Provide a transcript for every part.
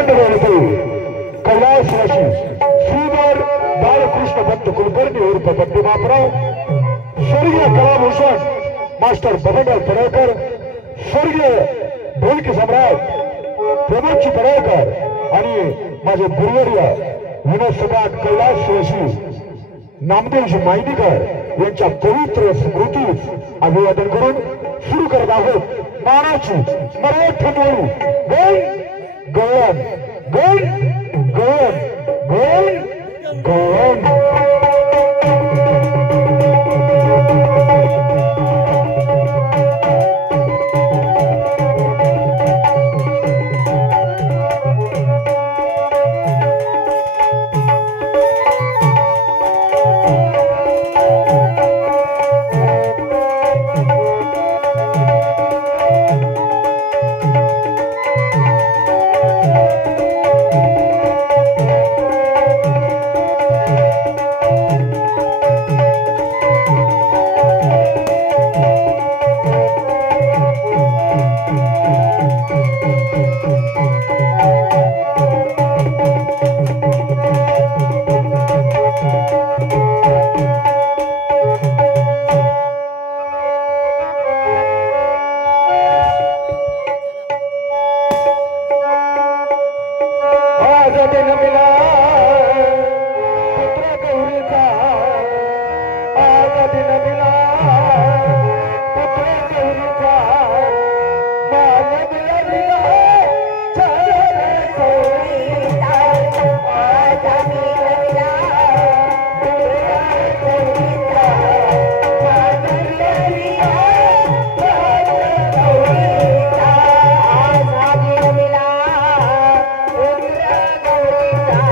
मांडवळते कैलासवासी श्रीधर बाळकृष्ण भक्त कुलकर्णी उर्फ बंडू बापराव, स्वर्गीय कलाभूषण मास्टर बबनराव पडळकर, स्वर्गीय ढोलकी सम्राट प्रमोदजी पडळकर आणि माझे गुरुवर्य विनोद सम्राट कैलासवासी नामदेवजी मायनीकर यांच्या पवित्र स्मृतीस अभिवादन करून सुरू करत आहोत मानाची मराठी बोलू गण गण गण गण गण गण गौरीचा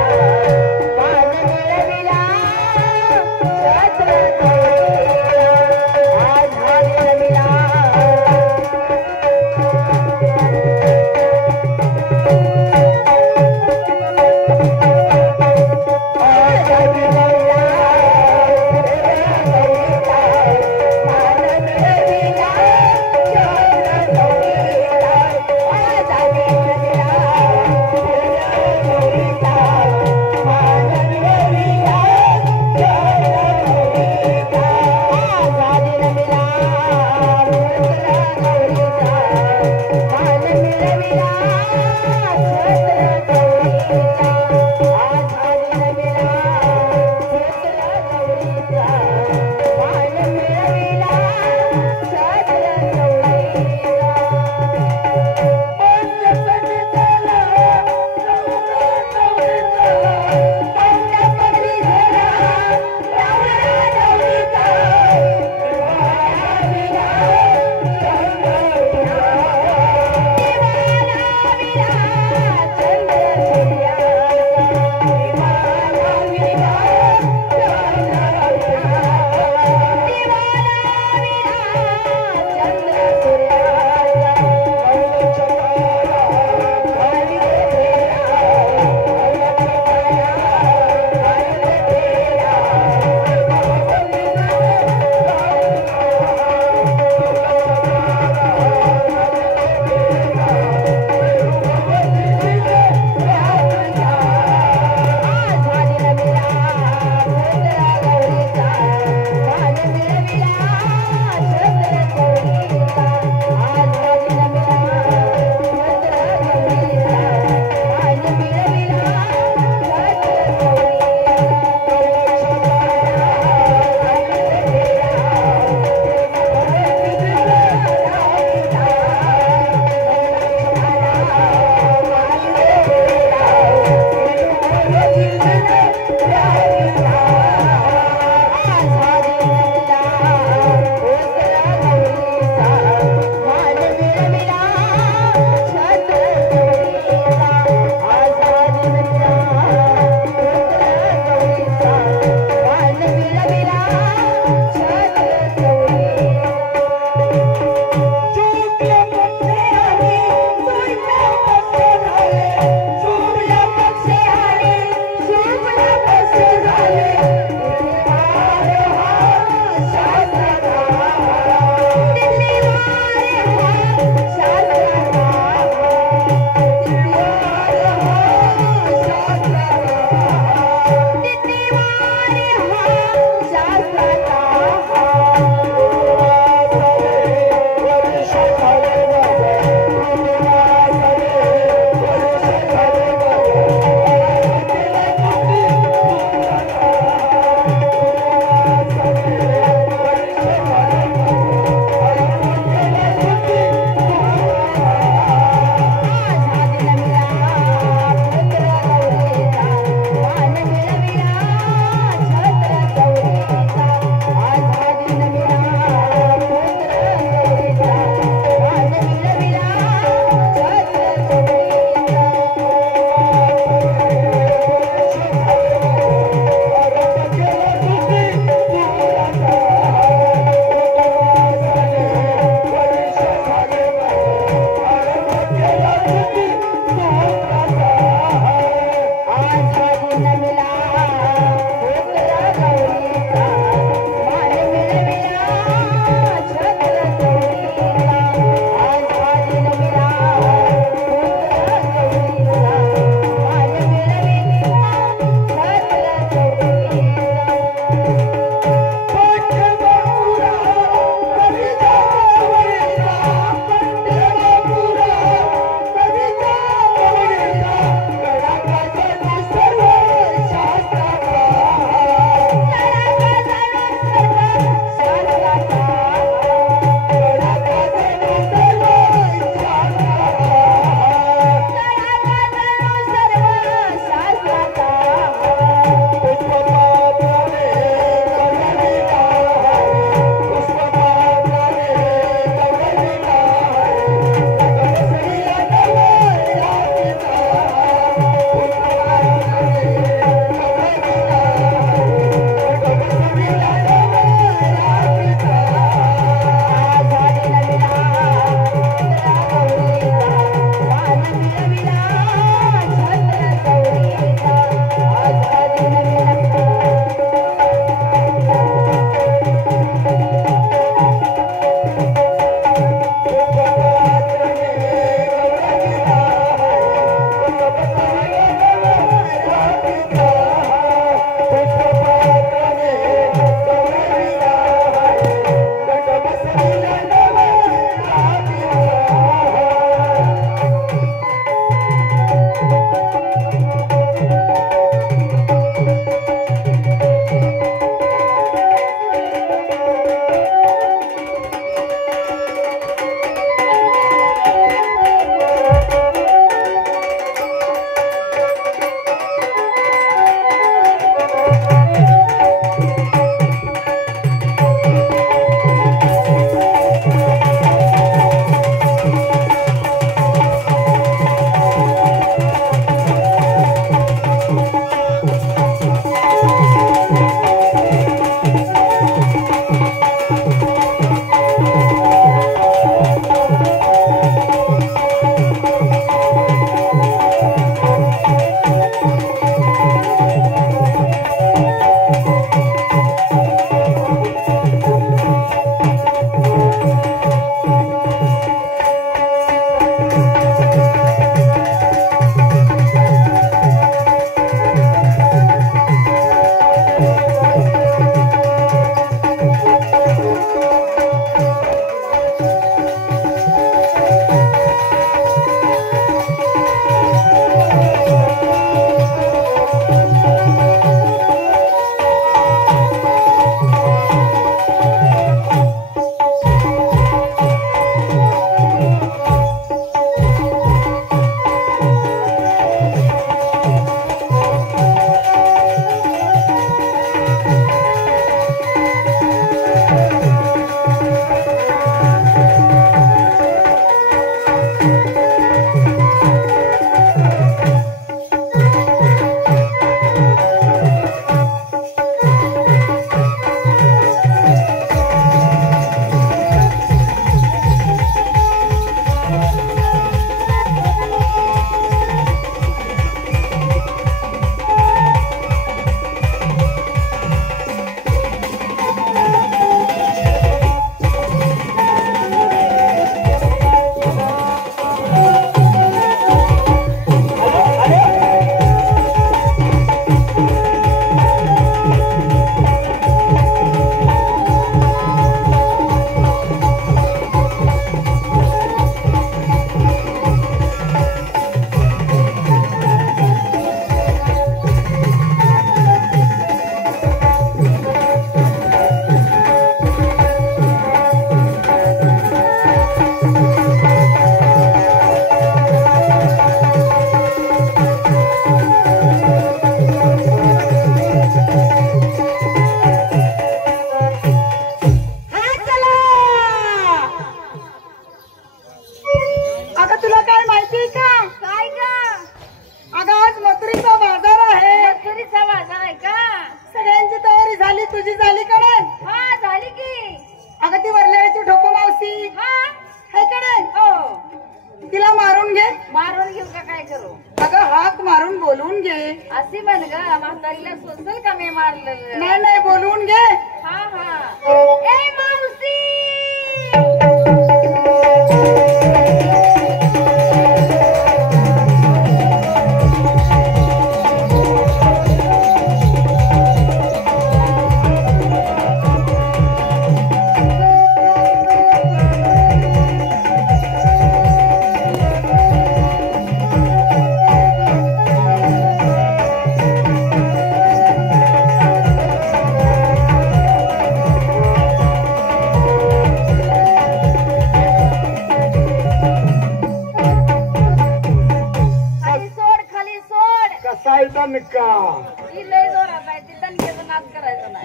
मारून बोलवून घे. अशी म्हण ग म्हातारीला सोसल का मी मारलं. नाही नाही बोलवून घे. हा हा ए मावशी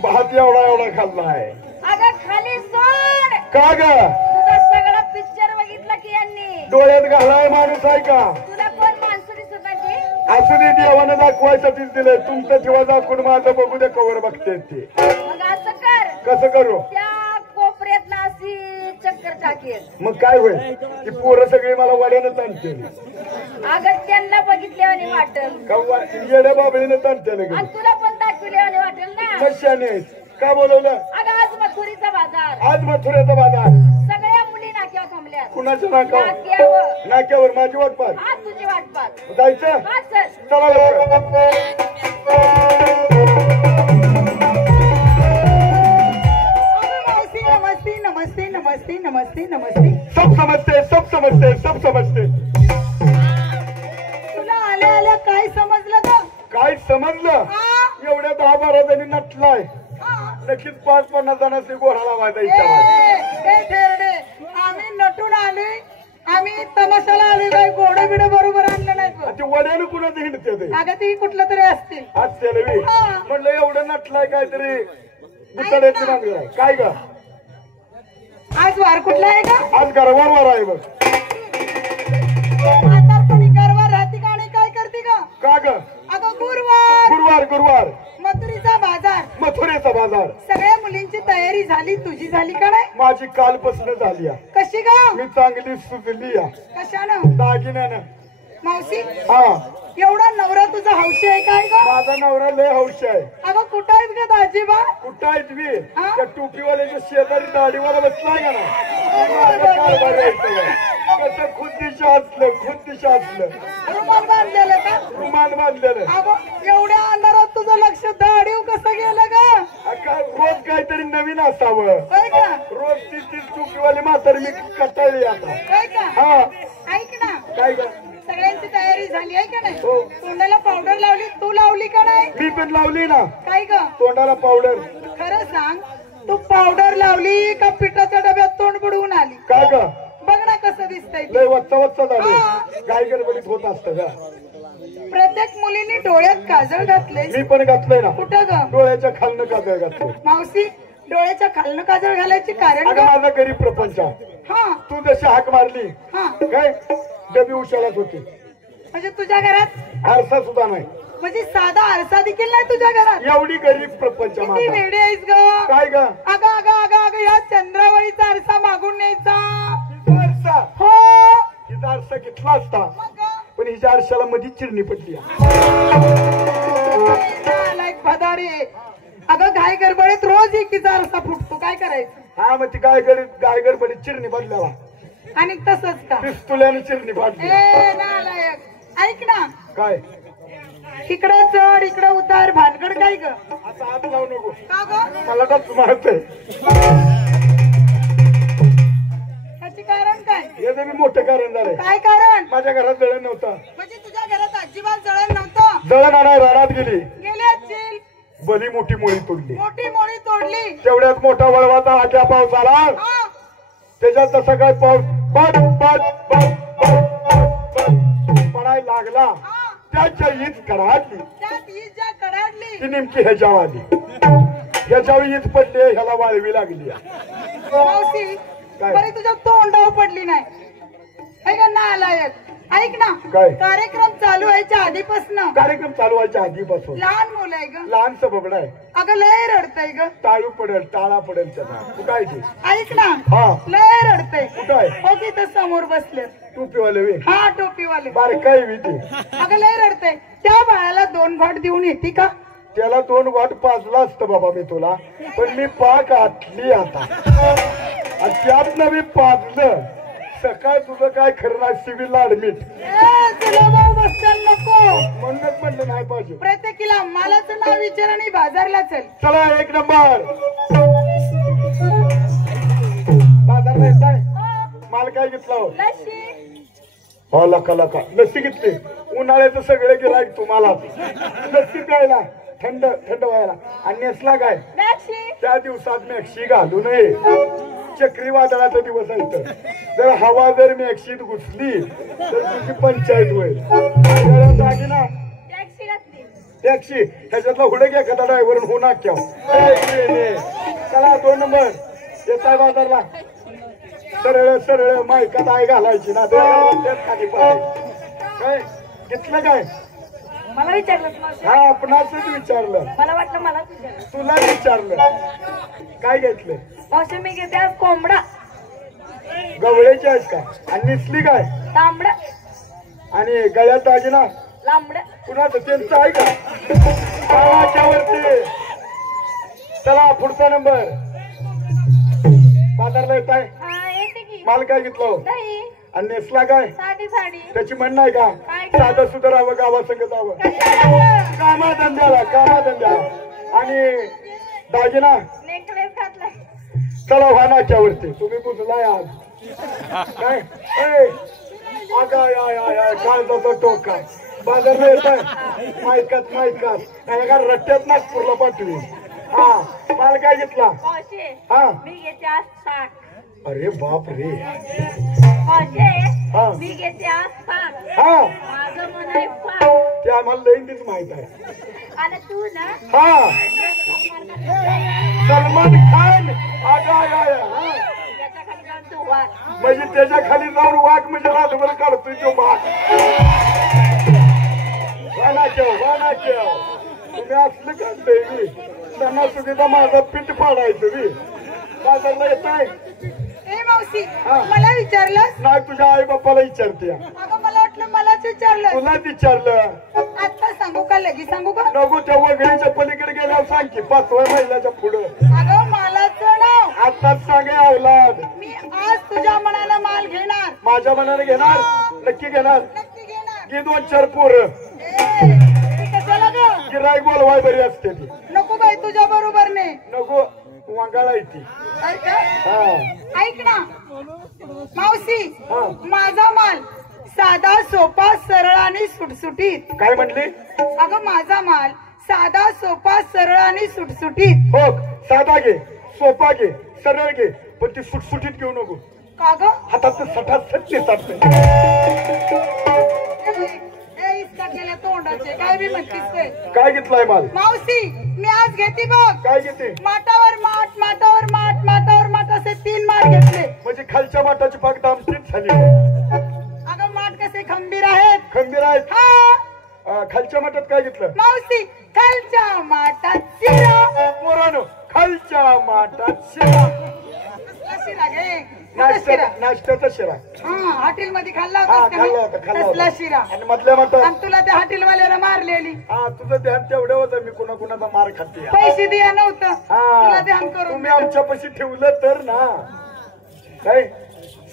भात एवढा खाल्लाय. अगं खाली सोड. का ग तुझा सगळा पिक्चर बघितला की यांनी. डोळ्यात घालाय माणूस आहे का. तुला कोण माणसं दिसत नाही. असू दे देवानं दाखवायसाठीच दिलंय. तुमचं जीवा दाखवून माझं बघू दे कवर बघते ते. मग असं कर. कसं करू. त्या कोपऱ्यातला अशी चक्कर टाकेल. मग काय होईल. ती पोरं सगळी मला वड्यानं ताणते. अगं त्यांना बघितल्याने वाटेल. येड्या बाबळीनं ताणते. आणि तुला पण दाखवल्याने वाटेल ना. कशाने का बोलवलं. अगं आज मथुरीचा बाजार. आज मथुरेचा बाजार. सगळ्या मुली नाक्यावर थांबल्या. कुणाच्या नाकावर. नाक्यावर. नाक्यावर माझी वाट पाहत. हा तुझी वाट पाहत. जायचं. हा चल. चला नमस्ते नमस्ते नमस्ते नमस्ते नमस्ते. सब समजते सब समजते सब समजते. तुला आल्या आल्या काय समजलं का. काय समजलं. एवढ्या 10-12 जणी नटलाय. नक्कीच 5-50 जणांची गोळा वाजा आम्ही नटून आलोय. आम्ही तमाशाला आलोय. काय घोडं बिडं बरोबर आणलं नाही. ते वड्यानं कुणाचं हिंडते ते. अगं ती कुठलं तरी असतील. आज त्याला म्हणलं एवढं नटलाय काहीतरी बिचाड्याची मागणी आहे. काय ग आज वार कुठला आहे का. आज गरवार आहे बघ. आता कोणी गरवार राहते का आणि काय करते का ग. अगं गुरुवार गुरुवार गुरुवार मथुरीचा बाजार. मथुरेचा बाजार. सगळ्या मुलींची तयारी झाली. तुझी झाली का नाही. माझी कालपासून झाली. कशी का. मी चांगली सुजली. कशानं. दागिन्यानं. मावशी हा एवढा नवरा तुझा हौशी आहे काय ग. माझा नवरा लय हौशी आहे. अगं कुठं आहेत ग दाजीबा. कुठं आहेत मी. हा? त्या टोपीवाल्याच्या शेजारी दाढीवाला बसलाय का ना. कसं खुद दिशा असलं. रुमाल बांधलेलं का. रुमाल बांधलेलं. अगं एवढ्या अंधारात तुझं लक्ष दाढीव कसं गेलं ग. रोज काहीतरी नवीन असावं. काय का. रोज ती टोपीवाली म्हातारी मी कटाळली आता. काय का. हा ऐक ना. काय ग. सगळ्यांची तयारी झाली आहे का नाही. हो. तोंडाला पावडर लावली. तू लावली का नाही. मी पण लावली ना. काय ग. तोंडाला पावडर. खरं सांग तू पावडर लावली का पिठाच्या डब्यात तोंड बुडवून आली. काय ग. बघ ना कसं दिसतंय. लय वच्चा झाले. गाय गडबडीत होत असतं का. प्रत्येक मुलीने डोळ्यात काजळ घातले. मी पण घातलंय ना. कुठं ग. डोळ्याच्या खालनं काजळ घातलं. मावशी डोळ्याच्या खालनं काजळ घालायची कारण अगं माझा गरीब प्रपंच. हा तू जशी हाक मारली हा काय डबी उशालाच होती. म्हणजे तुझ्या घरात आरसा सुद्धा नाही. म्हणजे साधा आरसा देखील नाही तुझ्या घरात. एवढी गरीब प्रपंच किती माझा. वेडे आहेस ग. काय ग. अगं अगं अगं अगं या चंद्रावळीचा आरसा मागून न्यायचा. आरसा. हो हिचा आरसा घेतला असता मग पण हिच्या आरशाला मध्ये चिरणी पडली. पदारे. अगं घाई गडबडीत रोज एकीचा आरसा फुटतो. काय करायचं. हा मग ती गाय गडबडीत चिरणी पडल्याला. आणि तसंच का. पिस्तुल्याने चिरणी पाडली. नालायक. ऐक ना. काय. इकडं चढ इकडं उतार भानगड काय ग. आता हात लावू नको. का ग. मला तर मारतंय. त्याचे कारण काय. याचं मी मोठं कारण झालंय. काय कारण. माझ्या घरात जळण नव्हतं. म्हणजे तुझ्या घरात अजिबात जळण नव्हतं. जळण आणाय रानात गेली. गेले असतील. भली मोठी मोळी तोडली. मोठी मोळी तोडली. तेवढ्यात मोठा वळवाचा आट्या पाऊस आला. हा. त्याच्यात जसा काय पाऊस पड पड पड पडायला लागला. त्याच्या हीच कडाडली. त्यात ही ज्या कडाडली ती नेमकी ह्याच्यावर आली. ह्याच्यावर हीच पडली. ह्याला वाळवी लागली. मावशी बरी तुझ्या तोंडावर पडली नाही. का नालायक. ऐक ना काय? कार्यक्रम चालू व्हायच्या आधीपासून कार्यक्रम चालू व्हायच्या आधीपासून लहान मुलं आहे ग. लहान सबबड आहे. अगं लय रडतय ग. टाळू पडेल टाळा पडेल त्याचा. कुठं आहे ते? ऐक ना हा लय रडतय. कुठं आहे? हो की तर समोर बसले. टोपीवाले वे हा टोपीवाले. बारका आहे मी ते. अगं लय रडतय. त्या बाळाला 2 घाट देऊन येते का? त्याला 2 वाट पाजला असतं बाबा मी तुला, पण मी पाक आटली आता आणि त्यातनं मी पाजलं. सकाळ तुझं काय खरं नाही, सिव्हिल ऍडमिट तुला भाऊ बसताना नको. म्हणूनच म्हणलं नाही पाहिजे. प्रत्येकीला मालाचं नाव विचार आणि बाजारला चल. चला 1 नंबर बाजारला येत आहे. माल काय घेतला हो? हो लका लका लस्सी घेतली. उन्हाळ्याचं सगळे गिराईक तुम्हाला लस्सी प्यायला, थंड थंड व्हायला. आणि नेसला काय त्या दिवसात मॅक्सी घालू नये. चक्रीवादळाचा दिवस आहे तर जर हवा जर मॅक्सीत घुसली तर तुझी पंचायत होईल. दागिना टॅक्सी ह्याच्यातला हुडे घ्या एखादा ड्रायव्हर हो नाक्या. चला 2 नंबर येत आहे बाजारला. सरळ सरळ मायकात आई घालायची ना खाली पाहिजे. काय घेतलं काय? मला विचारलं हा आपणाच विचारलं. मला वाटलं मला विचारलं. तुला विचारलं काय घेतलं? मावशी मी घेते आज कोंबडा गवळ्याची आहेस का? आणि निसली काय? तांबडा आणि गळ्यात दागिना लांबडा. कुणाचं त्यांचं आहे का? वरती. चला पुढचा नंबर बाजारला येत आहे. हा येते की. माल काय घेतलं? दही आणि नेसला काय? साधी साडी. त्याची म्हण नाही का? काय? साधं सुधारावं गावासंग जावं. कशाला? कामाधंद्याला कामाधंद्याला. आणि दागिना नेकलेस घातलाय. चला व्हा नाक्यावरती. तुम्ही बुजलाय आज काय? काळजाचा टोका बाजारला येत आहे. मायकात मायकात एका रट्ट्यात नागपूरला पाठवी. हा माल काय घेतला? मावशी हा मी घेते आज साठ. अरे बाप रे. मावशी हा. मी घेते आज साठ. हा माझं मन आहे पाच. ते आम्हाला लईनच माहित आहे. आणि तू ना हा सलमान खान याच्या खाली जाऊन तू वाच. म्हणजे त्याच्या खाली जाऊन वाघ म्हणजे रातभर काढतोय तो बाग. तुम्ही असलं काढतोय मी सणासुदीचा माझा पीठ पाडायचं मी. बाजारला येत आहे. ए मावशी हा. मला विचारलं? नाही तुझ्या आई बाप्पाला विचारते. अगं मला वाटलं मलाच विचारलं. तुला विचारलं. आता सांगू का लगेच सांगू का? नको त्या वगळीच्या पलीकडे गेल्यावर सांग की 5व्या महिन्याच्या पुढं. अगं मालाचं नाव आताच सांगे अवलाद. मी आज तुझ्या मनाला माल घेणार. माझ्या मनाने घेणार? नक्की घेणार? नक्की घेणार. की 2-4 पोरं ते कशाला ग? गिराई बोलवाय बरी असते ती. नको बाई तुझ्या बरोबर नाही. नको वांगाळा येते. हा. ऐक ना मावशी हा. माझा माल साधा सोपा सरळ आणि सुटसुटीत. काय म्हणली? अगं माझा माल साधा सोपा सरळ आणि सुटसुटीत. हो साधा घे, सोपा घे, सरळ घे, पण ती सुटसुटीत घेऊ नको. का ग? हातात सटासट नेतात. इसकाटलेल्या तोंडाचे काय बी म्हणतीस. काय घेतलाय माल? मावशी मी आज घेते बघ. काय घेते? माटावर माठ माटावर माठ माटावर माठ असे 3 माठ घेतले. म्हणजे खालच्या माठाची पाक दामटीच झाली. अगं माठ कसे खंबीर आहेत. खंबीर आहेत. हा खालच्या माठात काय घेतलं? मावशी खालच्या माठात शिरा. पोरानो खालच्या माठात शिरा. कसला शिरा घे. कसला शिरा? नाश्त्याचा शिरा. हा हॉटेल मध्ये खाल्ला हा होता खाल्ला होता खाल्ला कसला होता. शिरा. आणि मधल्या माठात आणि तुला त्या हॉटेल वाल्याला मारलेली. हा तुझं ध्यान तेवढं होतं. मी कुणाचा मार खाते. पैसे दिया नव्हतं तुला ध्यान करून. तुम्ही आमच्यापाशी ठेवलं तर ना. काय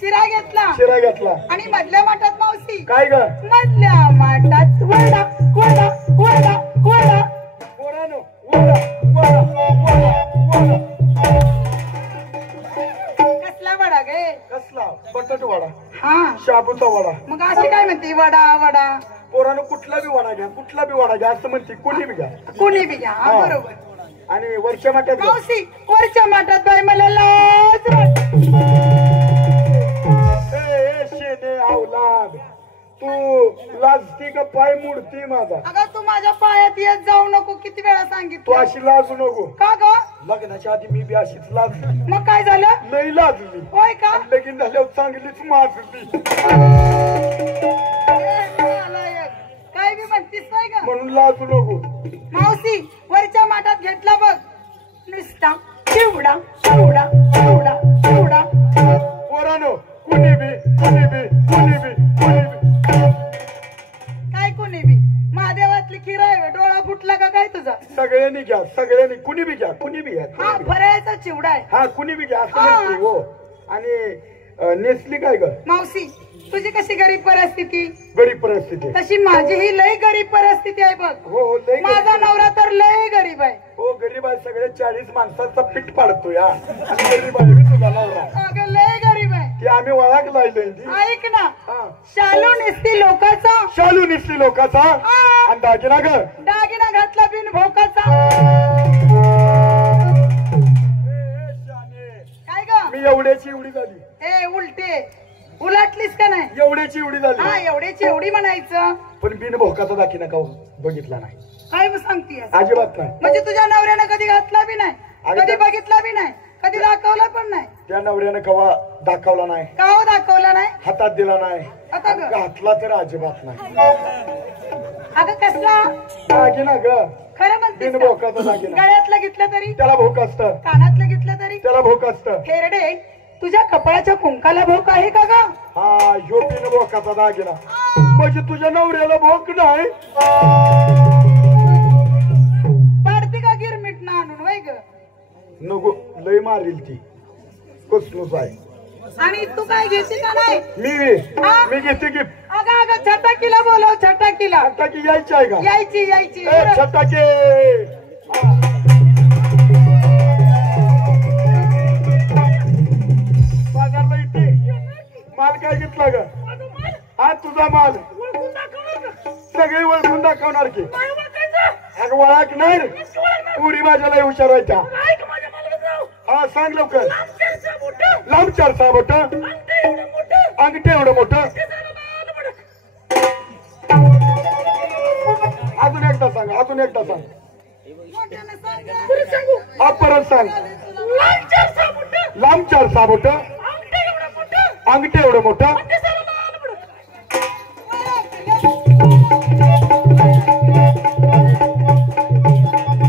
शिरा घेतला. शिरा घेतला. आणि मधल्या माठात मावशी काय ग? मधल्या माठात वडा वडा वडा वडा. पोरानो वडा वडा वडा वडा. कसला वडा गे? कसला? बटाटा वडा, हा शाबूचा वडा. मग अशी काय म्हणते वडा वडा. पोरानो कुठला बी वडा घ्या, कुठला बी वडा घ्या असं म्हणते. कोणी बी घ्या. कोणी बी घ्या. हा, हा. बरोबर. आणि वरच्या माठात घ्या. मावशी वरच्या माठात बाई मला लाज वाटते. ए शेने अवलाद, तू लाजती का पाय मुडती माझा? अगं तू माझ्या पायात येत जाऊ नको. किती वेळा तू सांगितलं. अशी लाजू नको. का ग? लग्नाच्या आधी मी बी अशीच लाजली. मग काय झालं? नाही लाजली. होय का? लगीन झाल्यावर चांगलीच माजली. ग म्हणून लाजू नको. मावशी वरच्या माठात घेतला बघ नुसता चिवडा चिवडा चिवडा चिवडा. पोरानो कुणी बी कुणी बी कुणी बी कुणी बी. काय कोणी बी महादेवातली खीर आहे डोळा फुटला का काय तुझा. सगळ्यांनी घ्या सगळ्यांनी कुणी बी घ्या कुणी बी घ्या हा फराळाचा चिवडा आहे. हा कुणी बी घ्या असं म्हणते हो. आणि नेसली काय ग मावशी तुझी कशी गरीब परिस्थिती गरीब परिस्थिती. तशी माझीही लय गरीब परिस्थिती आहे बघ. हो हो लय माझा गरीब. नवरा तर लय गरीब आहे. हो गरीब आहे सगळे 40 माणसांचा पीठ पाडतो या. आणि गरीब आहे मी तुझा नवरा. अगं लय गरीब आहे. ती आम्ही वळाक लायलोय ती. ऐक ना हा. शालू नेसती लोकाचा शालू निसली लोकाचा आणि दागिना ग दागिना घातला बिन भोकाचा. काय ग मी एवढ्याची एवढी झाली. ए उलटे उलटलीस का नाही. एवढ्याची एवढी हा झाली. एवढीची एवढी म्हणायचं. पण बिन भोकाचा दागिना का बघितला नाही. काय सांगतीयस अजिबात नाही. म्हणजे तुझ्या नवऱ्यानं कधी घातला बी नाही अगं कधी त्या- बघितला बी नाही कधी दाखवला पण नाही. त्या नवऱ्यानं कवा दाखवला नाही का हो दाखवला नाही. हातात दिला नाही आता ग घातला तर अजिबात नाही. अगं कसला दागिना ग खरं म्हणतेस बिन का? भोकाचा दागिना गळ्यातलं घेतलं तरी त्याला भोक असत कानातलं घेतलं तरी. त्याला भोक असत. खेरडे तुझ्या कपाळाच्या कुंकाला भोक आहे का ग. हा ह्यो बिन भोकाचा दागिना म्हणजे तुझ्या नवऱ्याला भोक नाही. पाडते का गिरमीट ना आणून वय ग. नको लय मारील ती कसलूच आहे. आणि तू काय घेते का नाही. मी घेते की अगं अगं छटाकीला बोलव छटाकीला. आता की यायची आहे का यायची यायची. ए, छटाके बाजारला इथे माल काय घेतला ग हा तुझा माल सगळी ओळखून दाखवणार की. अगं वळख नाही पुरी माझ्याला हुशार व्हायच्या. हा सांग लवकर. लांब 4-6 बोट अंगठे एवढं मोठं. अजून एकदा सांग अजून एकदा सांग. मोठ्यानं सांग ग. हा परत सांग. लांब 4-6 बोट अंगठे एवढं मोठं.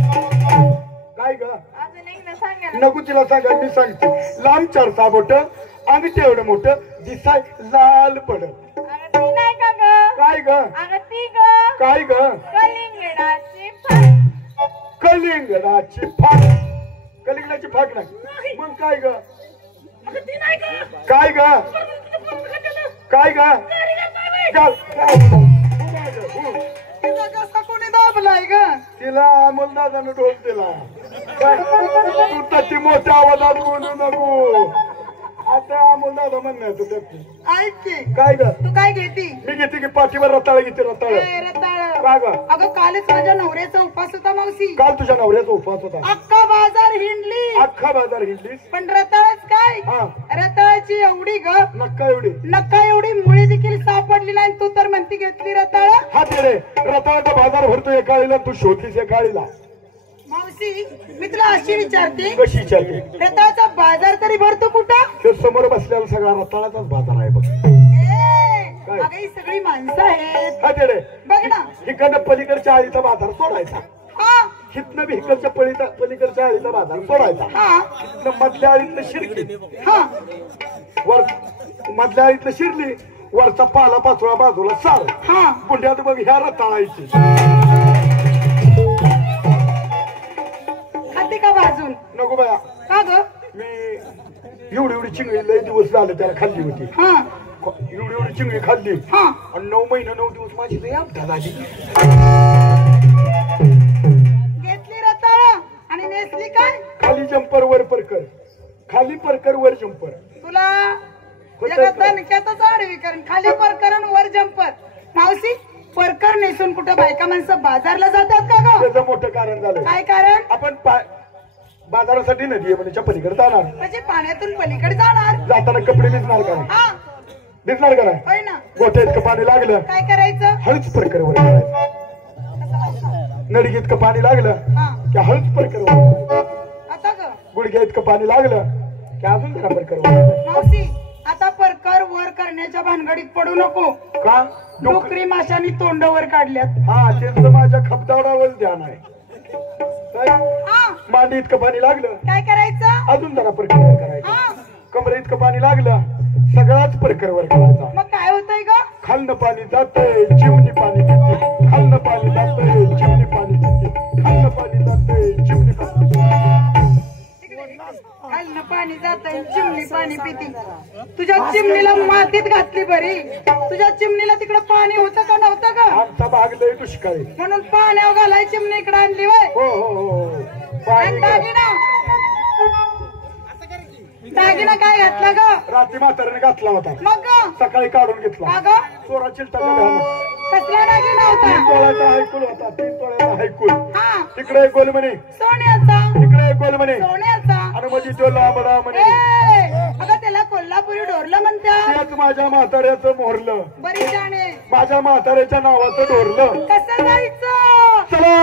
काय ग अजून एकदा सांगा ना. नको तिला सांगा मी सांगते. लांब 4-6 बोट अंगठे एवढं मोठं दिसाय लाल पड. अगं ती नाही का ग. काय ग अगं ती ग काय ग कलिंगडाची फाट. कलिंगडाची फाट. कलिंगडाची फाट नाही मग काय ग काय ग काय ग तिचा कसा कोणी दाबलाय ग. तिला अमोलदादानं ढोल दिला. तू तर ती मोठ्या आवाजात बोलू नको. आता अमोलदादा म्हणण्याचं त्यात ऐक की काय ग तू काय घेती. मी घेते की पाठीवर रताळ घेते रताळ. रताळ. का ग अगं कालच माझ्या नवऱ्याचा उपास होता मावशी. काल तुझ्या नवऱ्याचा उपवास होता. अख्खा बाजार हिंडली अख्खा बाजार हिंडलीस. पण रताळच काय हा रताळाची एवढी ग नक्का एवढी नका एवढी मुळी देखील सापडली नाही. तू तर म्हणती घेतली रताळ. हा ते रे रताळाचा बाजार भरतो एका वेळेला तू शोधलीस एका वेळेला. मावशी मी तुला अशी विचारते कशी चालली रताळाचा बाजार तरी भरतो कुठं. ते समोर बसलेला सगळा रताळाचाच बाजार आहे बघ. ए, अगं ही सगळी माणसं आहेत हा ते रे बघ ना. इकडनं पलीकडच्या आळीचा बाजार सोडायचा. हा हितनं बी इकडच्या पलीकडच्या आळीचा बाजार सोडायचा. हा हितनं मधल्या आळीतलं शिरली हा वर मधल्या आळीतलं शिरली वरचा पाला पाचोळा बाजूला सार. हा बुंड्यात बघ ह्या रताळायची. खाते का भाजून. नको बाया का ग मी एवढी एवढी चिंगळी लय दिवस झाले त्याला खाल्ली होती. हा एवढी एवढी चिंगळी खाल्ली हा आणि 9 महिने 9 दिवस माझी लय अपघात झाली. घेतली रताळ आणि नेसली काय. खाली जंपर वर परकर खाली परकर वर जंपर. तुला जगात दणक्यातच आडवी कारण खाली परकर आणि वर जंपर. मावशी परकर नेसून कुठं बायका माणसं बाजारला जातात का ग. त्याचं मोठं कारण झालं. काय कारण. आपण बाजारासाठी नदी आहे म्हणजे पलीकडे जाणार. म्हणजे पाण्यातून पलीकडे जाणार. जाताना कपडे भिजणार का नाही. हा भिजणार का नाही. होय ना. गोठ्या इतकं पाणी लागलं काय करायचं. हळूच परकर वर करायचं. नडगी इतकं पाणी लागलं हा की हळूच परकर वर. आता ग गुडघ्या इतकं पाणी लागलं की अजून जरा परकर वर. मावशी आता परकर वर करण्याच्या भानगडीत पडू नको. का डोकरी माशांनी तोंडावर काढल्यात. हा त्यांचं माझ्या खपदावडावर ध्यान आहे. काय? हा, मांडी इतकं पाणी लागलं काय करायचं? अजून जरा प्रकार करायचं. हा, कमरे इतकं पाणी लागलं सगळाच प्रकारवर करायचा. मग काय होतंय ग? खालनं पाणी जातंय चिमणी पाणी पिते, खालनं पाणी जातंय चिमणी पाणी पिते, खालनं पाणी जातंय चिमणी पाणी पिते. खालनं पाणी जातंय चिमणी पाणी पिती. तुझ्या चिमणीला मातीत घातली बरी. तुझ्या चिमणीला तिकडे पाणी होतं का नव्हतं का? आमचा भाग लय दुष्काळी. म्हणून पाण्यावर घालाय चिमणी इकडे आणली वय. हो हो हो पाणी दागिना काय घातला ग? रात्री म्हाताऱ्याने घातला होता, मग ग? सकाळी काढून घेतला. का ग? चोरा चिलटाचा घालून. कसला दागिना 3 होता? तोळ्याचा हायकुल होता, 3 तोळ्याचा हायकुल. हा, तिकडे एक गोलमणी, सोन्याचा. तिकडे एक गोलमणी सोन्याचा. आणि मध्ये तो लांबडा म्हणे. अगं त्याला कोल्हापुरी ढोरलं म्हणतात. तेच माझ्या म्हाताऱ्याचं मोहरलं, बरी जाणे. माझ्या म्हाताऱ्याच्या नावाचं ढोरलं. कसं जायचं? चला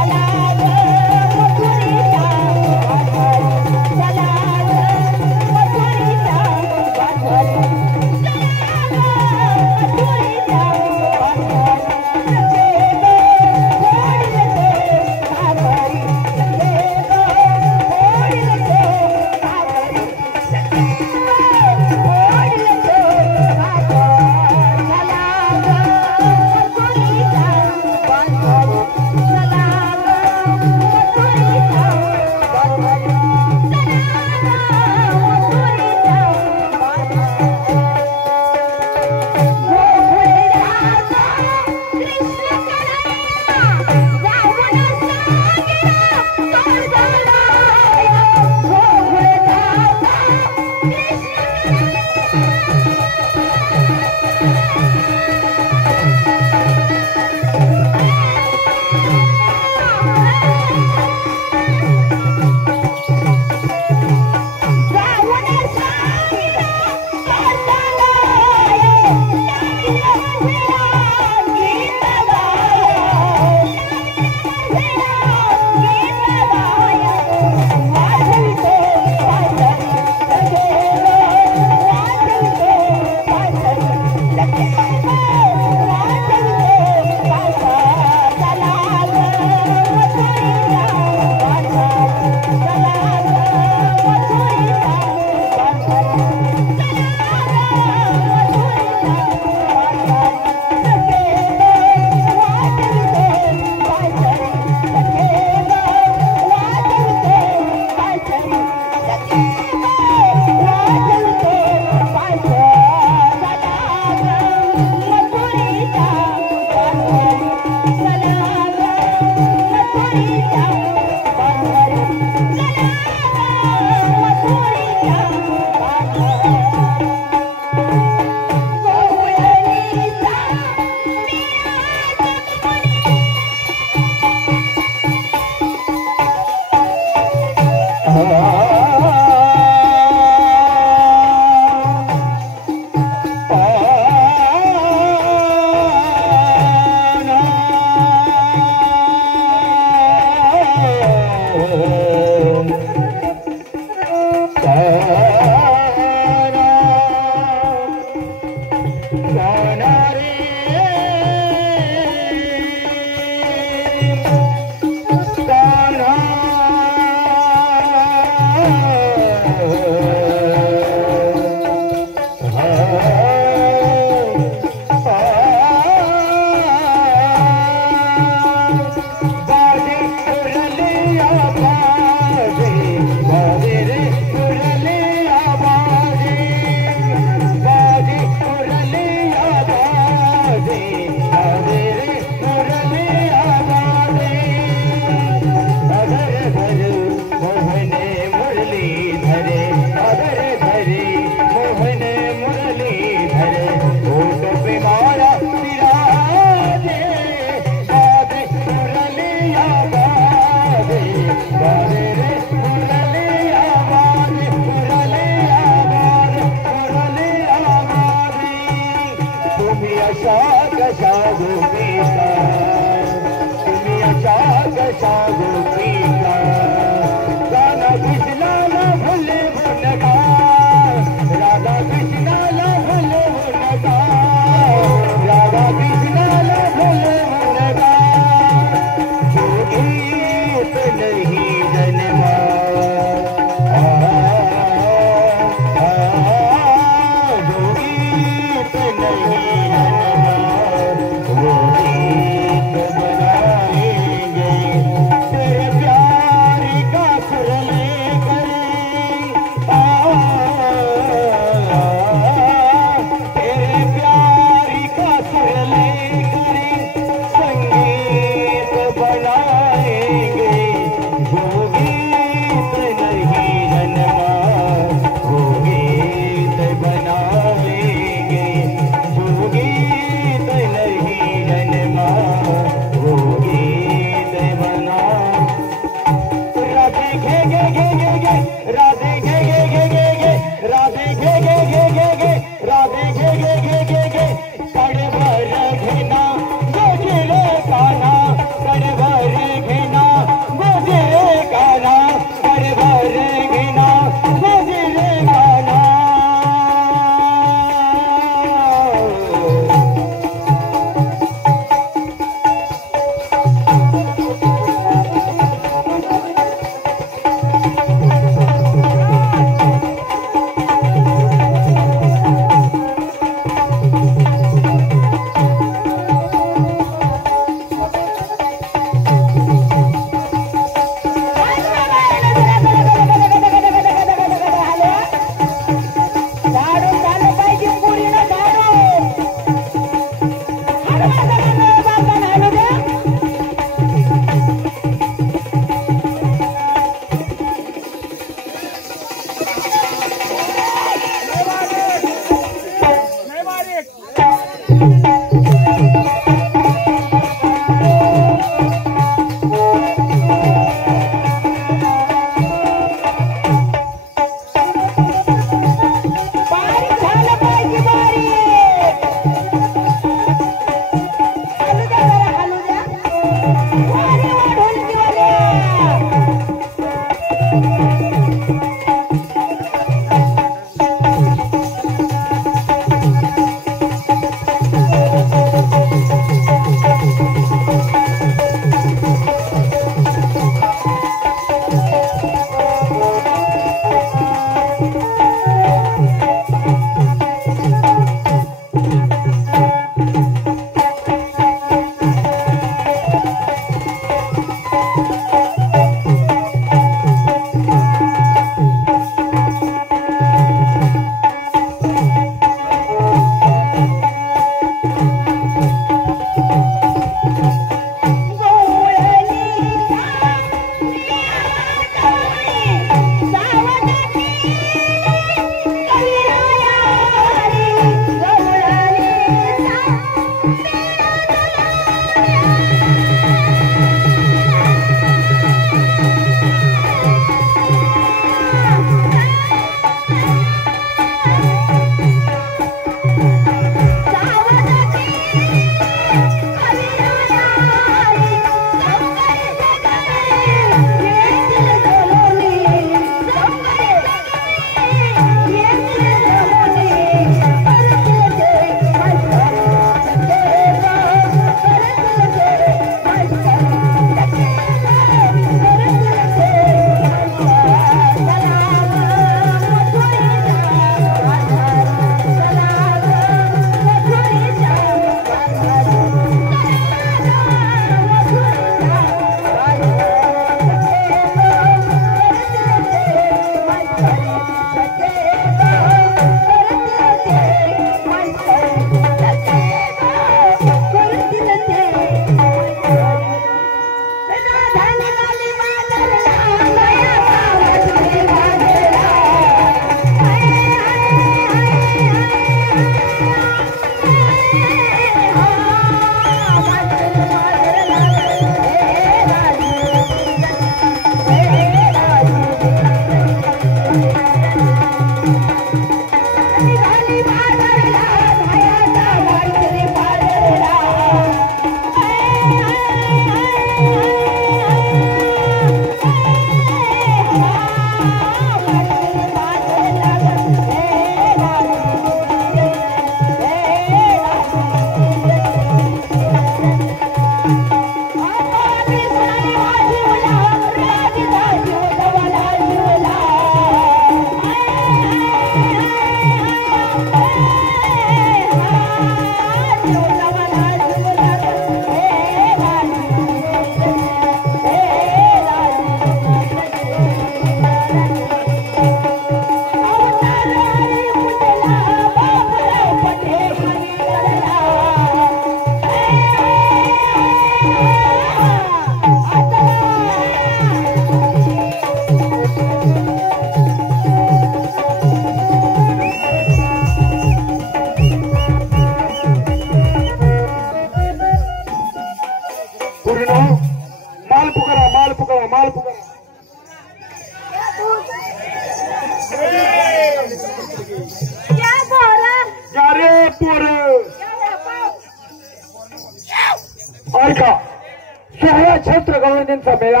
नक्षत्र गवळणींचा मेळा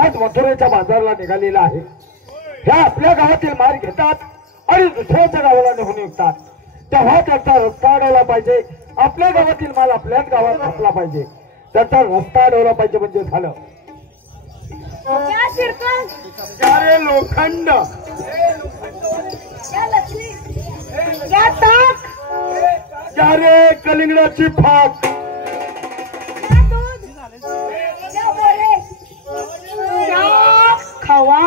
आज मथुरेच्या बाजाराला निघालेला आहे. ह्या आपल्या गावातील माल घेतात आणि दुसऱ्याच्या गावाला निघून निघतात. तेव्हा त्याचा रस्ता अडवला पाहिजे. आपल्या गावातील माल आपल्याच गावात घातला पाहिजे. त्याचा रस्ता अडवला पाहिजे म्हणजे झालं. क्या शिरकन अरे लोखंड, क्या लक्ष्मी क्या ताक, अरे कलिंगडाची फाक, क्या दूध क्या बोरे क्या खवा,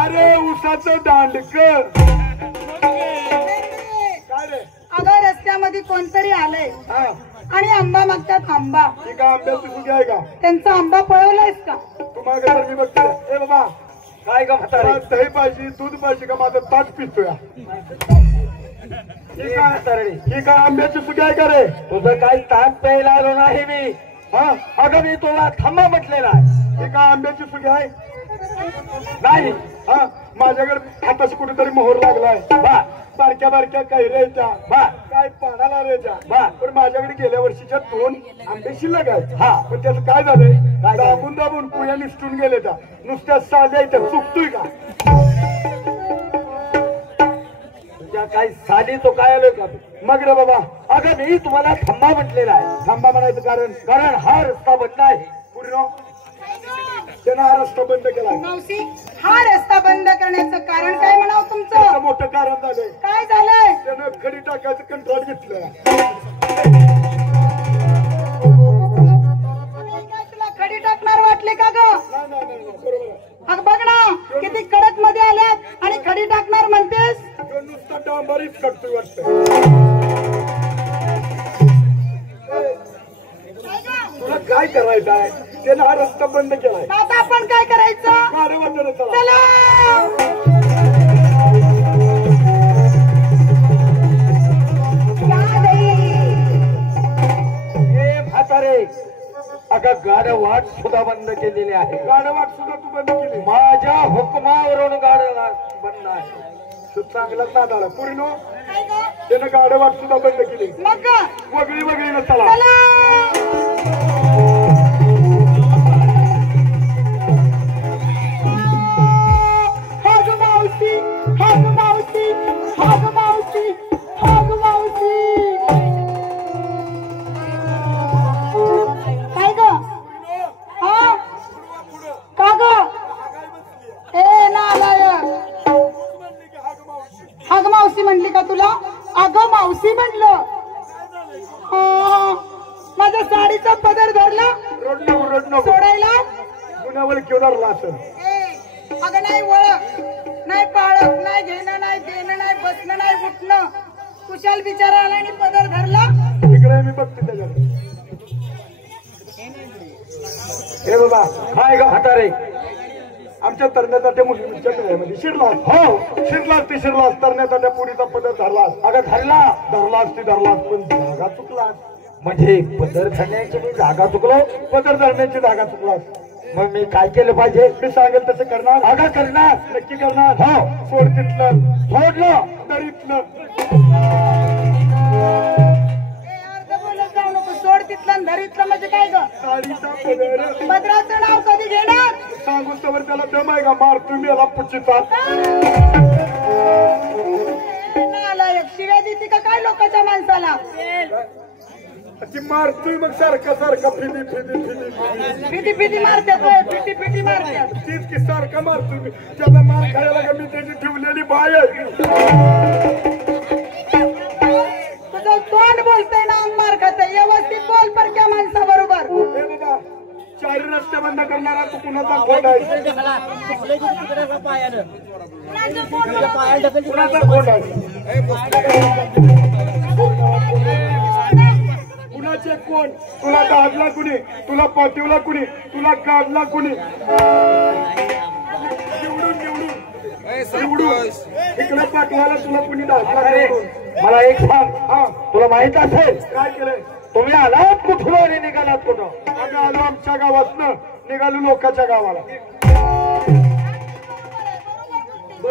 अरे उसाचं दांडक. काय रे? अगं रस्त्यामध्ये कोणतरी आलंय हा, आणि आंबा मागतात आंबा. ही का आंब्याची सुगी आहे का? त्यांचा आंबा पळवलायस का? तू मागे तर मी बघते. ए बाबा, काय का म्हातारे? मला दही पाहिजे, दूध पाहिजे का? माझं ताट पितोय. ही काय आंब्याची सुगी आहे का रे? तुझं काही ताण प्यायला आलो नाही मी. हा, अगं मी तुला थांबा म्हटलेला आहे. ही काय आंब्याची सुगी आहे? नाही हा, माझ्याकडे आताच कुठेतरी मोहर लागलाय. बा बारक्या बारक्या कैऱ्याच्या, बा काय पानाला रेच्या. बा. पण माझ्याकडे गेल्या वर्षीच्या 2 आंबे शिल्लक आहेत. हा. पण त्याचं काय झालंय? काय झालंय? दाबून दाबून कुया निसटून गेले त्या. नुसत्या साध्या इथं चुकतोय का? तुझ्या काही साधी तो काय आलोय का? मग रे बाबा, अगं मी तुम्हाला थांबा म्हटलेला आहे. थांबा म्हणायचं कारण हा रस्ता बंद आहे. पूर्ण त्यानं हा रस्ता बंद केलाय. मावशी, हा रस्ता बंद करण्याचं कारण काय म्हणावं त्याचं तुमचं? मोठं कारण झालंय. काय झालंय? त्यानं खडी टाकायचं कंत्राट घेतलं. काय तुला खडी टाकणार वाटले का ग? नाही, बरोबर आहे. अग बघ ना, किती कडक मध्ये आल्यात आणि खडी टाकणार म्हणतेस? तो नुसता डांबरीच करतोय वाटतं. तुला काय करायचं आहे? त्यानं हा रस्ता बंद केलाय. आता आपण काय करायचं? मारे वाटलं चला. चला. ए म्हातारे, अगं गाडं वाट सुद्धा बंद केलेली आहे. गाडवाट सुद्धा तू बंद केली. माझ्या हुकमावरून गाडं बंद आहे. तू चांगलाच नादाला पुरीनो. त्यानं गाडवाट सुद्धा बंद केली. मग वगळी न चला. हाग मावशी, हाग मावशी, हाग मावशी, हाग मावशी. काय ग? हा, का ग? ए नालायक, हाग मावशी म्हणली का तुला? अगं मावशी म्हणलं. माझ्या साडीचा पदर धरला रडणं सोडायला. पुण्यावर केवढा असेल. अगं नाही ओळख, नाही पाळख, नाही घेणं, नाही देणं, नाही बसणं, नाही उठणं. कुशाल बिचारा आला आणि पदर धरला. तिकडे मी बघते त्याच्याकडे. हे बाबा, काय ग म्हातारे? आमच्या तरण्याचा त्या मुलीच्या मेळ्यामध्ये शिरलास. हो, शिरलास तरण्याचा त्या पुरीचा पदर धरलास. अगं धरला. धरलास पण जागा चुकलास. म्हणजे पदर धरण्याची मी जागा चुकलो. पदर धरण्याची जागा चुकलास. मग मी काय केलं पाहिजे? मी सांगेल तसं करणार. अगं करणार. नक्की करणार. हो. सोड तिथलं, सोडलं. दरीतलं. अर्ध बोलत जाऊ नको. सोड तिथलं धरीतलं म्हणजे काय ग? साडीचा पदर पदराचं नाव कधी घेणार? सांगून तवर त्याला दम आहे का? मार तुम्ही याला पुच्छिता. नालायक, शिव्या देते का काय लोकांच्या माणसाला? ती मारतोय मग सारखा फिदी फिटी फिटी मारतात, फिटी फिटी मारतात. तीच की सारखा मारतोय मी. त्याला मार खायला का मी त्याची ठेवलेली बाय आहे. तुझं तोंड बोलतंय ना, अंग मार खातंय. व्यवस्थित बोल परक्या माणसा बरोबर. हे बाबा, 4 रस्ते बंद करणारा तू कुणाचा खोट आहे? कुणाचा खोट आहे? कुणाचे कोण? तुला काढला कुणी? तुला पाठवला कुणी? तुला काढला कुणी? निवडून इकडे पाठवायला तुला कुणी दाखला? अरे मला एक सांग. हा, तुला माहित असेल काय केलंय? तुम्ही आलात कुठून आणि निघालात कुठं? आम्ही आलो आमच्या गावातनं, निघालो लोकांच्या गावाला.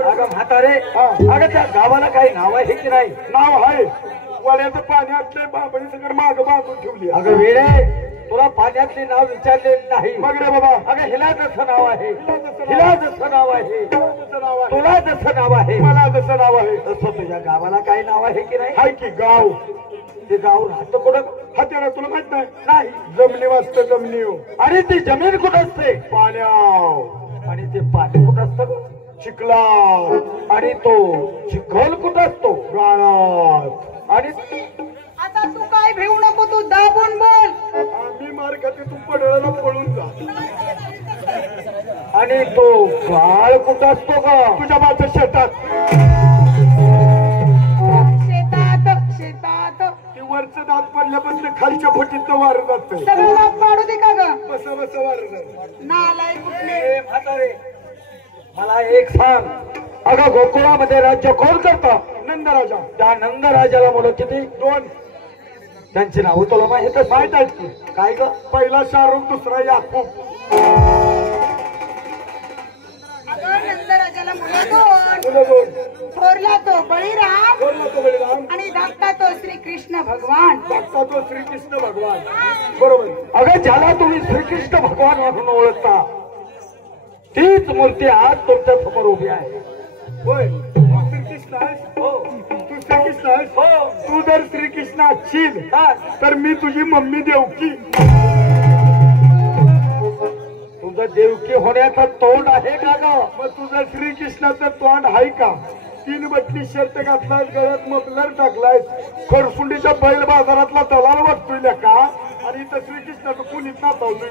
अगं म्हातारे, हा. अगं त्या गावाला काही नाव आहे की नाही? नाव आहे. वड्याचं पाणी असलंय, बाबळी सगळं माग बांधून ठेवली. अगं वेडे, तुला पाण्यातली नाव विचारलेली नाही. मग रे बाबा अगं हिला जसं नाव आहे, हिला जसं नाव आहे, तुला जसं नाव आहे, मला जसं नाव आहे तसं तुझ्या गावाला काही नाव आहे की नाही? हाय की गाव. ते गाव राहतं कुठं? हात्याला तुला माहित नाही? नाही. जमिनी वाजतं जमिनी आणि ती जमीन कुठं असते? पाण्याव. आणि ते पाणी कुठं असतं? चिखला. आणि तो चिखल कुठं असतो? गाळात. आणि आता तू काय भिवू नको, तू दाबून बोल. आम्ही मार खाते तू पडळाला पळून जा. आणि तो गाळ कुठं असतो का? तुझ्या माझ्या शेतात. शेतात शेतात ती वरचं दात पडल्यापासून खालच्या फटीत वार जात. सगळं दाब पाडू दे का ग? बसा बसा वार जात. नालाय कुठले. ए म्हातारे, मला एक सांग, अगं गोकुळामध्ये राज्य कोण करतं? नंदराजा. त्या नंदराजाला मुलं किती? 2. त्यांची नावं तुला माहितच माहित आहेत की? काय ग? पहिला शाहरुख, दुसरा याकूब. अगं नंदराजाला मुलं दोन. मुलं 2. थोरला तो बळीराम बोलला तो बळीराम. आणि धाकटा तो श्रीकृष्ण भगवान. धाकटा तो श्रीकृष्ण भगवान. बरोबर. अगं ज्याला तुम्ही श्रीकृष्ण भगवान म्हणून ओळखता, तीच मूर्ती आज तुमच्या समोर उभी आहे. होय तू श्रीकृष्ण आहेस? हो तू श्रीकृष्ण आहेस? हो. तू जर श्रीकृष्ण असशील काय? तर मी तुझी मम्मी देवकी. तुझं देवकी होण्याचं तोंड आहे का ग? मग तुझं श्रीकृष्णाचं तोंड आहे का? 3 बटली शर्ट घातलाय, गळ्यात मफलर टाकलाय, खरसुंडीच्या बैल बाजारातला दलाल वाटतोय का? आणि इथं श्रीकृष्णाचं कुणीच नाचावतोय.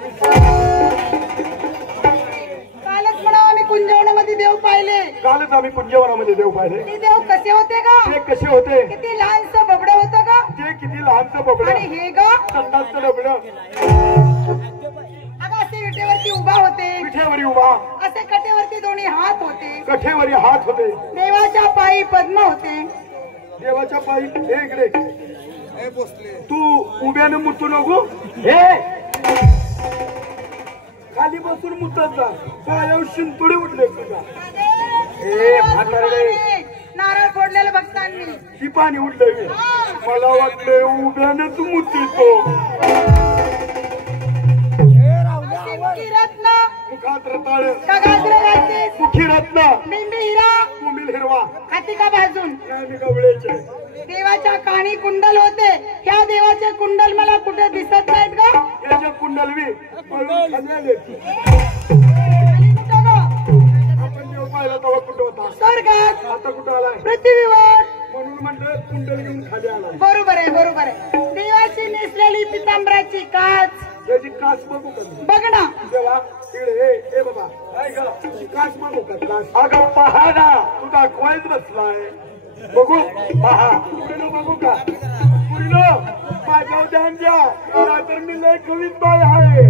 कालच म्हणा आम्ही कुंजवणामध्ये देव पाहिले. कालच आम्ही कुंजवनामध्ये देव पाहिले. ते देव कसे होते का? ते कसे होते? किती लहानसं बबडं होतं का? ते किती लहानचं बबडं. आणि हे ग संडासचं डबडं. अगं असे विटेवरती उभा होते, पिठेवरी उभा, असे कटेवरती दोन्ही हात होते, कठेवरी हात होते, देवाच्या पायी पद्म होते. देवाच्या पायी. हे इकडे तू उभ्यानं मुतू नको. हे खाली बसून मुतत जा. पायावर शिंतोडे उठले तुझा. हे म्हातारे, नारळ फोडलेलं भक्तांनी. ती पाणी उठलंय. मला वाटलंय उभ्यानंच मुतीतो. अशी मुखी रत्न मुखात रताळ, का गाजरं घालतेस? मुखी रत्न, बिंबी हिरा कुमिल हिरवा, खाती का भाजून? मी गवळ्याचे. देवाच्या कानी कुंडल होते. ह्या देवाचे कुंडल मला कुठे दिसत नाहीत का? याचे कुंडलवी पळून खाली आले. आणि कुठं ग? आपण देव पाहिला तेव्हा कुठं होता? स्वर्गात, आता कुठं आलाय? पृथ्वीवर. म्हणून म्हणलं कुंडल घेऊन खाली आलाय. बरोबर आहे, बरोबर आहे. देवाची नेसलेली पितांबराची काच त्याची कास बघू का मी? बघ ना. देवा इकडे ए बाबा काय ग? कास बघू का? कास. अगं पहा ना, तू दाखवायच बसलाय. बघू पहा. पुरीनो बघू का? पुरीनो माझ्यावर ध्यान द्या, नाहीतर मी लय कवीत बाय आहे.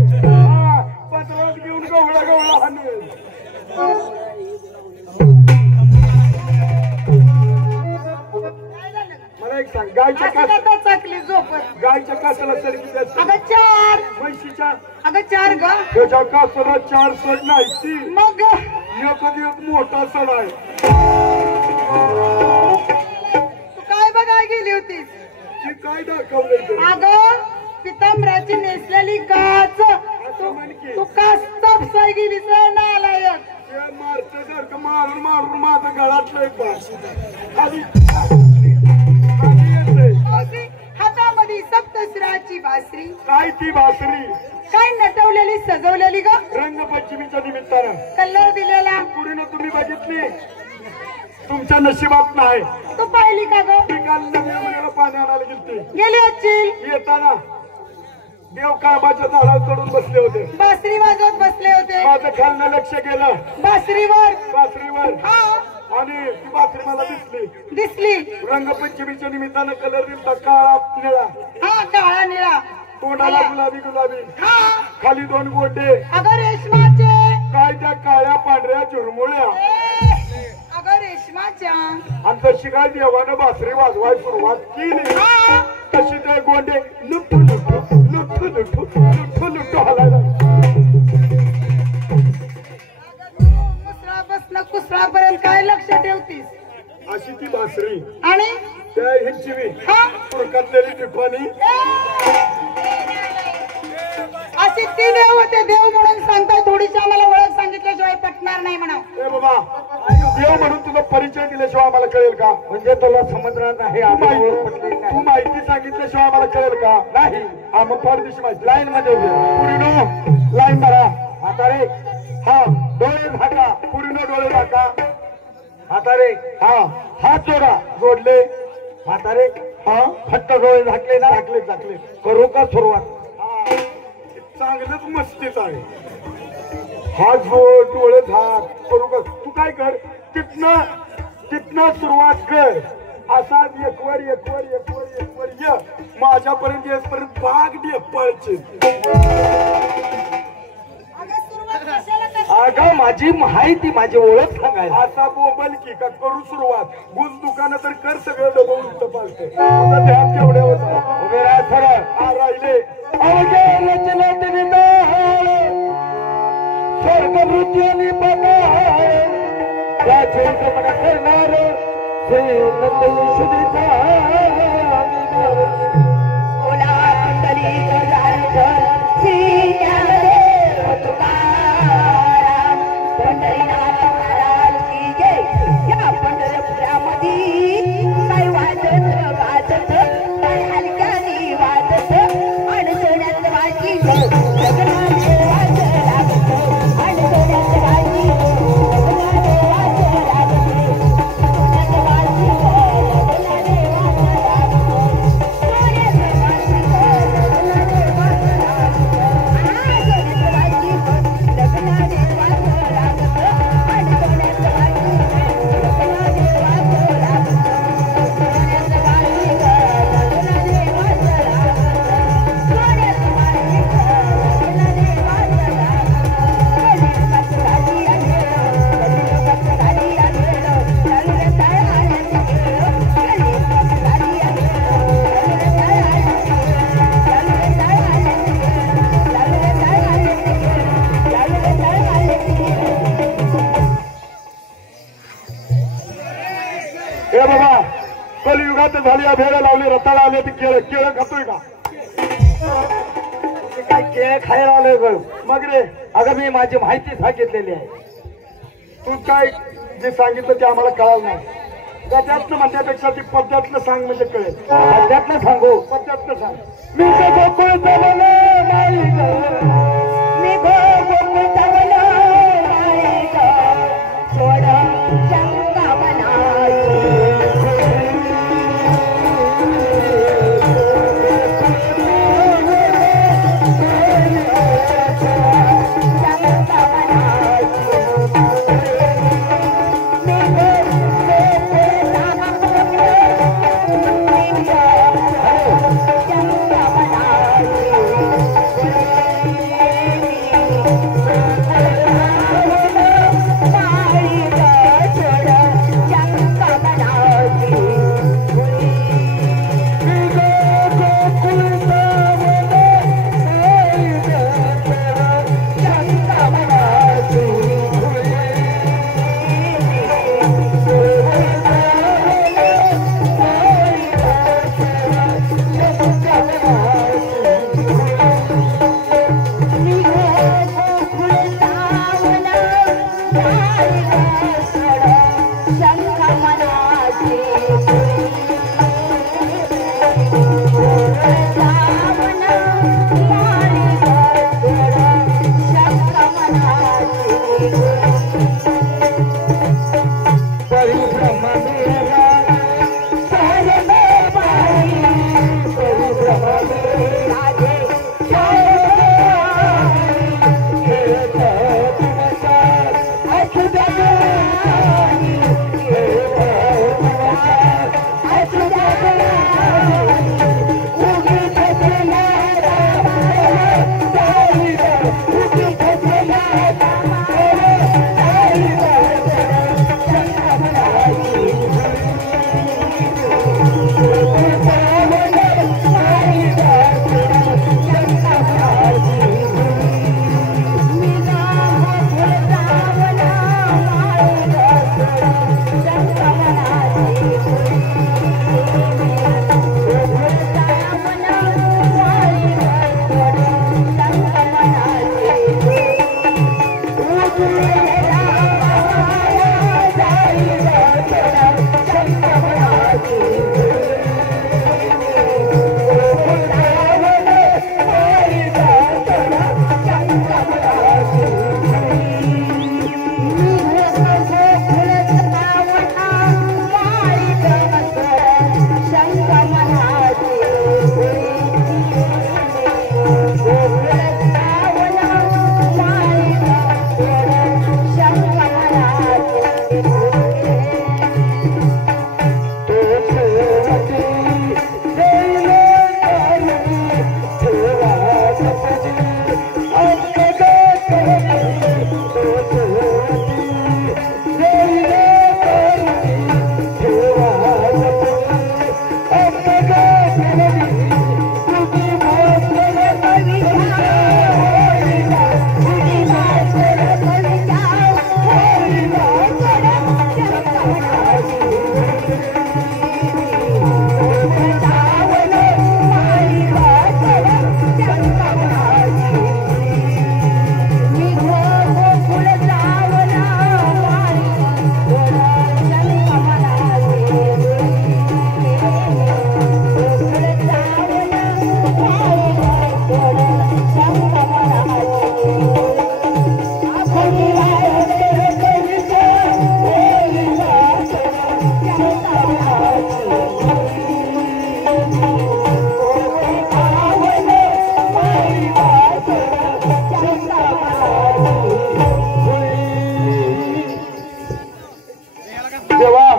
पत्रात घेऊन गवळा गवळा हाणेल. मला एक सांग, गायच्या असं कास, का चाकली झोपत? गायच्या कासाला सर किती असते? अगं 4. म्हशीच्या अगं 4 ग. त्याच्या कासाला 4 सड नाही. ती मग कधी एक मोठा सड आहे. तू काय बघायला गेली होतीस? ती काय दाखवलंय ते? अगं पितांबराची नेसलेली काच. असं म्हण की. तू का तपसाय गेलीस नालायक? ते मारते मारून मारून माझं गळातलं एक बास खाली येते. हातामध्ये सप्तसुराची बासरी. काय ती बासरी? काय नटवलेली सजवलेली ग. रंगपंचमीच्या निमित्तानं कलर दिलेला. पुरीनं तुम्ही बघितली? तुमच्या नशिबात नाही. तू पाहिली का ग? मी काल नव्या महिन्याला पाणी आणायला गेलते. गेली असतील. येताना देव काळबाच्या झाडावर चढून बसले होते. बासरी वाजवत बसले होते. माझं खालनं लक्ष गेलं बासरीवर. बासरीवर हा आणि ती बासरी मला दिसली. दिसली. रंगपंचमीच्या निमित्तानं कलर दिसला काळा निळा, हा काळा निळा. तोंडाला गुलाबी गुलाबी, हा खाली 2 गोटे. अगं रेशमाचे. काय त्या काळ्या पांढऱ्या चुरमुळ्या. अगं रेशमाच्या. आणि जशी काय देवानं बासरी वाजवाय सुरुवात केली हा तशी ते गोंडे लुट्टू लुट्टू लुट्टू लुट्टू लुट्टू लुट्टू हलायला. कुसळापासून कुसळापर्यंत काय लक्ष ठेवतीस? अशी ती बासरी. आणि त्या ह्यांची मी हा तुरकातलेली टिपाणी अशी ती देव होते, देव म्हणून सांगताय, थोडीशी आम्हाला ओळख सांगितल्याशिवाय पटणार नाही म्हणा. ए बाबा देव म्हणून तुझा परिचय दिल्याशिवाय आम्हाला कळेल का? म्हणजे तुला समजणार नाही, आम्ही ओळख पटलेली तू नाही. माहिती सांगितल्याशिवाय आम्हाला कळेल का? नाही. हा मग पाडदिशी माहिती लाईन मध्ये उभे राहा. पुरीनो लाईन मारा. म्हातारे हा डोळे झाका. पुरीनो डोळे टाका. म्हातारे हा हात जोडा. जोडले. म्हातारे हा फक्त डोळे झाकले ना. टाकले टाकले. करू का सुरुवात? हा चांगलंच मस्तीच आहे. हा जोड डोळे झाक करू का? तू काय कर, तिथनं सुरुवात कर. असा एकवर ये माझ्यापर्यंत येसपर्यंत भाग दे पळचे. अगं माझी माहिती, माझी ओळख सांगायला. असा बोंबल की का करू सुरुवात. गुज दुकानं तर कर सगळं डबं उलट पालते. तुझं ध्यान केवढ्या होतं. उभे राहा सरळ. हा राहिले. अवघे रचनेत विदाळ, स्वर्ग मृत्यूनी पगाळ, त्याचे गमन करणार श्रीनंद यशोदेचा ओला पंढरीक जायचं श्रीज्ञानदेव तुकाराम, पंढरीनाथ महाराज की जय. या पंढरपुरामध्ये काय वाजत गाजत, काय हलक्याने वाजत, अडचण्यात वाजी लग्नाने वाज लागत, अडचण्यात वाजी लग्नाने वाज लागत, अडचण्यात वाजी लग्नाने वाज लागत, सोन्याचे वाजी लग्नाने वाज लागत, सोन्याचे वाजी लग्नाने वाज लागत, अडचण्यात वाजी लग्नाने वाज लागत, सोन्याचे वाजी लग्नाने वाज लागत, सोन्याचे वाजी लग्नाने वाज लागत. कलियुगात झाली आहे, कलियुगात झाली आहे, चालू रे तळहाण्याची खेळ. कलियुगात झाली आहे, चालू रे तळहाण्याची खेळ, चालू रे तळहाण्याची खेळ, चालू रे तळहाण्याची खेळ, चालू रे तळहाण्याची खेळ. ए बाबा कलियुगात झाली भेळ लावली, रताळा आले ती केळं खातोय का? काय केळ खायला आलोय ग? मग रे अगं मी माझी माहिती सांगितलेली आहे. तू काय जे सांगितलं ते आम्हाला कळालं नाही. त्यातलं म्हणण्यापेक्षा ती पद्धतलं सांग म्हणजे कळेल. त्यातलं सांगू. पद्धतलं सांग. मी गोकुळ जवळ माळी ग, मी गोकुळ जवळ माळी ग, सोड शंका मनाची. हे जेव्हा